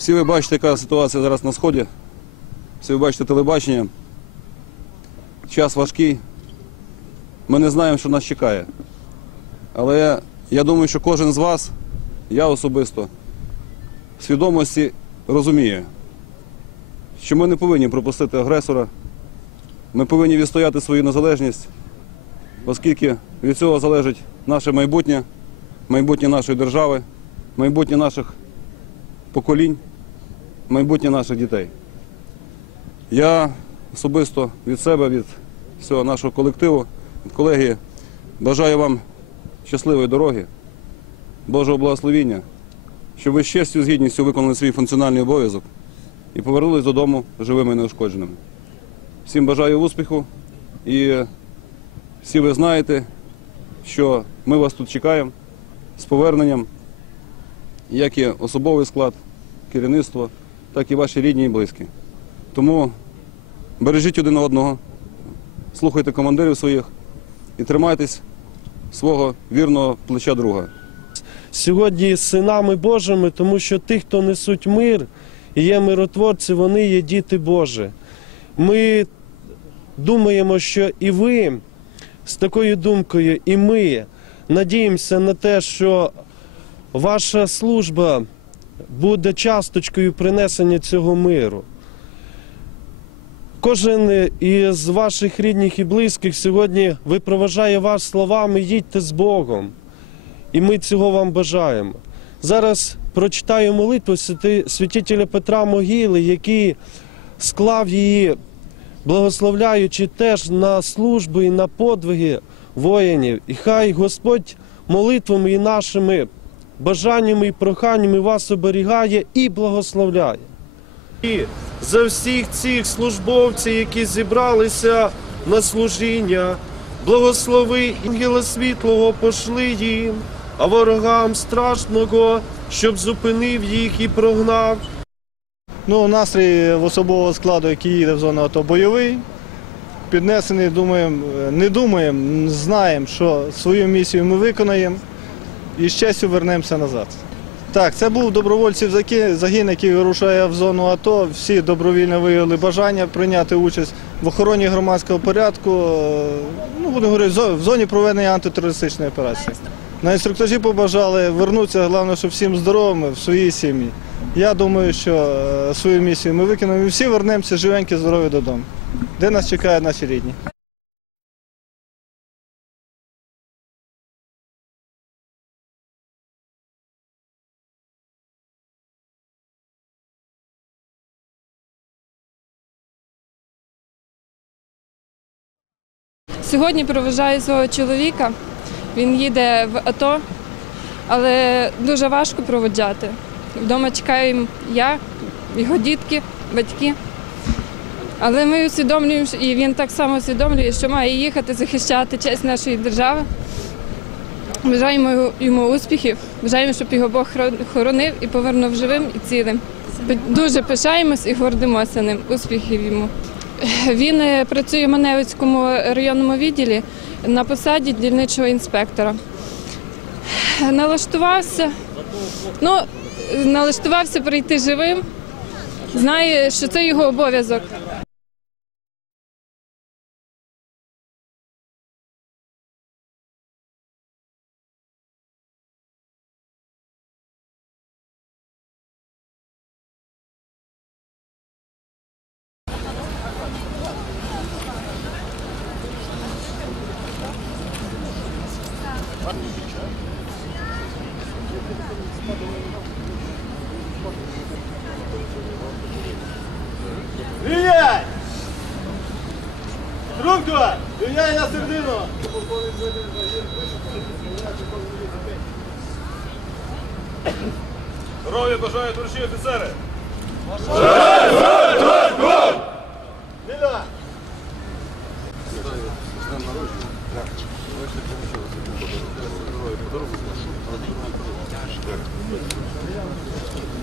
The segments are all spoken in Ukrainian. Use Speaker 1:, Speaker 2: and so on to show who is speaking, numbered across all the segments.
Speaker 1: Всі ви бачите, яка ситуація зараз на сході. Всі ви бачите телебачення. Час важкий. Ми не знаємо, що нас чекає. Але я думаю, що кожен з вас, я особисто, в свідомості розуміє, що ми не повинні пропустити агресора. Ми повинні відстояти свою незалежність, оскільки від цього залежить наше майбутнє, майбутнє нашої держави, майбутнє наших поколінь, майбутнє наших дітей. Я особисто від себе, від всього нашого колективу, від колегії, бажаю вам щасливої дороги, Божого благословіння, щоб ви з честю з гідністю виконали свій функціональний обов'язок і повернулись додому живими і неушкодженими. Всім бажаю успіху і всі ви знаєте, що ми вас тут чекаємо з поверненням, як і особовий склад, керівництво, так і ваші рідні і близькі. Тому бережіть один одного, слухайте командирів своїх і тримайтесь свого вірного плеча друга.
Speaker 2: сьогодні синами Божими, тому що ті, хто несуть мир і є миротворці, вони є діти Божі. Ми думаємо, що і ви з такою думкою, і ми надіємося на те, що ваша служба буде часточкою принесення цього миру. Кожен із ваших рідних і близьких сьогодні випроважає вас словами їдьте з Богом. І ми цього вам бажаємо. Зараз прочитаю молитву святи- святителя Петра Могили, який склав її, благословляючи теж на службу і на подвиги воїнів. І хай Господь молитвами і нашими бажаннями і проханнями вас оберігає і благословляє. І за всіх цих службовців, які зібралися на служіння, благослови ангела світлого пошли їм, а ворогам страшного, щоб зупинив їх і прогнав.
Speaker 3: Ну, настрій в особового складу, який їде в зону АТО, бойовий. Піднесений, думаємо, е, не думаємо, знаємо, що свою місію ми виконаємо і з честю вернемося назад. Так, це був добровольців загін, який вирушає в зону АТО. Всі добровільно виявили бажання прийняти участь в охороні громадського порядку. Ну, будемо говорити, в зоні проведення антитерористичної операції. На інструктажі побажали вернутися, головне, щоб всім здоровими в своїй сім'ї. Я думаю, що е, свою місію ми виконуємо і всі вернемося живенькі, здорові додому, де нас чекають наші рідні.
Speaker 4: Сьогодні проважаю свого чоловіка. Він їде в АТО, але дуже важко проводжати. Вдома чекаю я, його дітки, батьки. Але ми усвідомлюємо, і він так само усвідомлює, що має їхати захищати честь нашої держави. Бажаємо йому успіхів, бажаємо, щоб його Бог хоронив і повернув живим і цілим. Дуже пишаємось і гордимося ним. Успіхів йому. Він е, працює в Маневицькому районному відділі на посаді дільничого інспектора. Налаштувався, ну, налаштувався прийти живим, знає, що це його обов'язок.
Speaker 3: Швидко! Рівняй на середину!
Speaker 1: Здоров'я бажають дорожчі офіцери!
Speaker 3: Ліля! Дякую.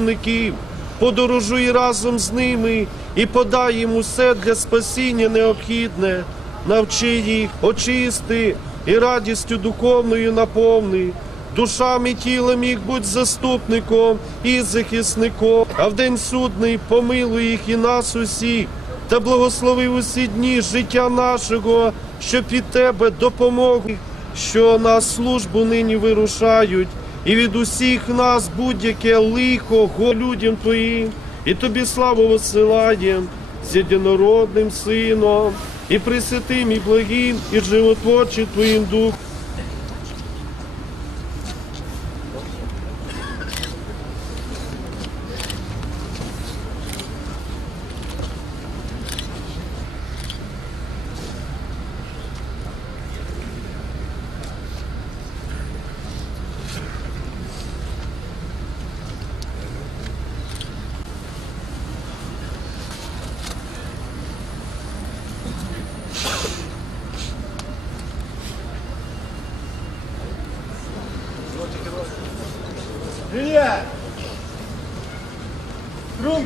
Speaker 2: Ників, подорожуй разом з ними і подай їм усе для спасіння необхідне, навчи їх, очисти і радістю духовною наповни. Душам і тілом їх будь заступником і захисником, а в день судний помилуй їх і нас усіх, та благослови усі дні життя нашого, що під тебе допомоги, що на службу нині вирушають, і від усіх нас будь-яке лихо го людям твоїм, і тобі славу висилаєм з єдинородним сином, і присвятим, і благим, і животворчим твоїм духом.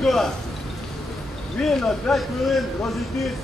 Speaker 3: Струнко! Вільно, 5 хвилин, розійтись,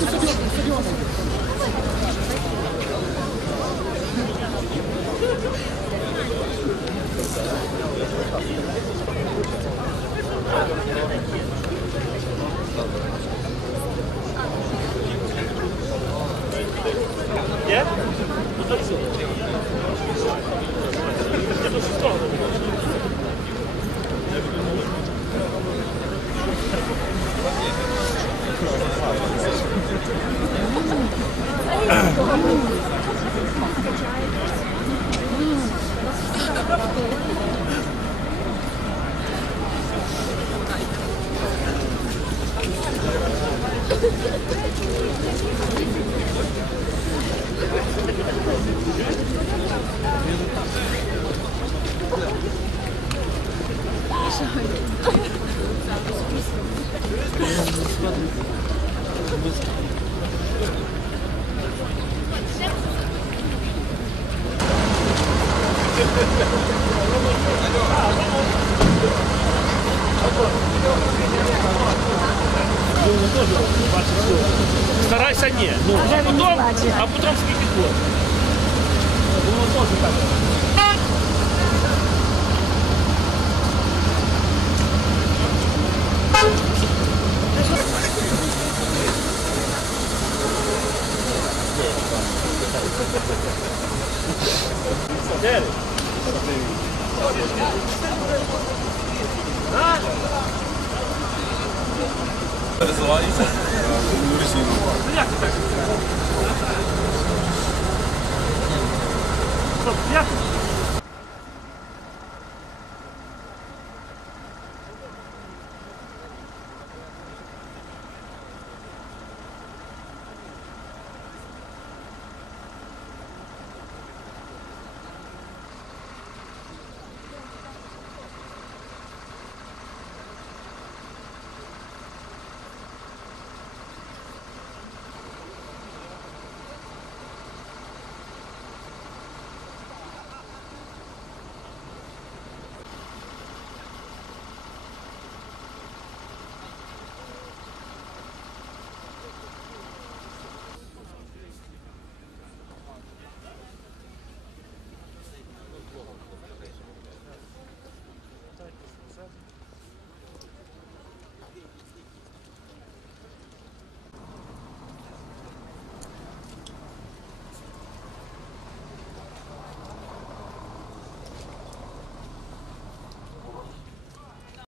Speaker 3: зустрічі в автобус.
Speaker 5: Старайся ні. Ну, а потім, а потім скільки буде. Воно теж так. Ну, як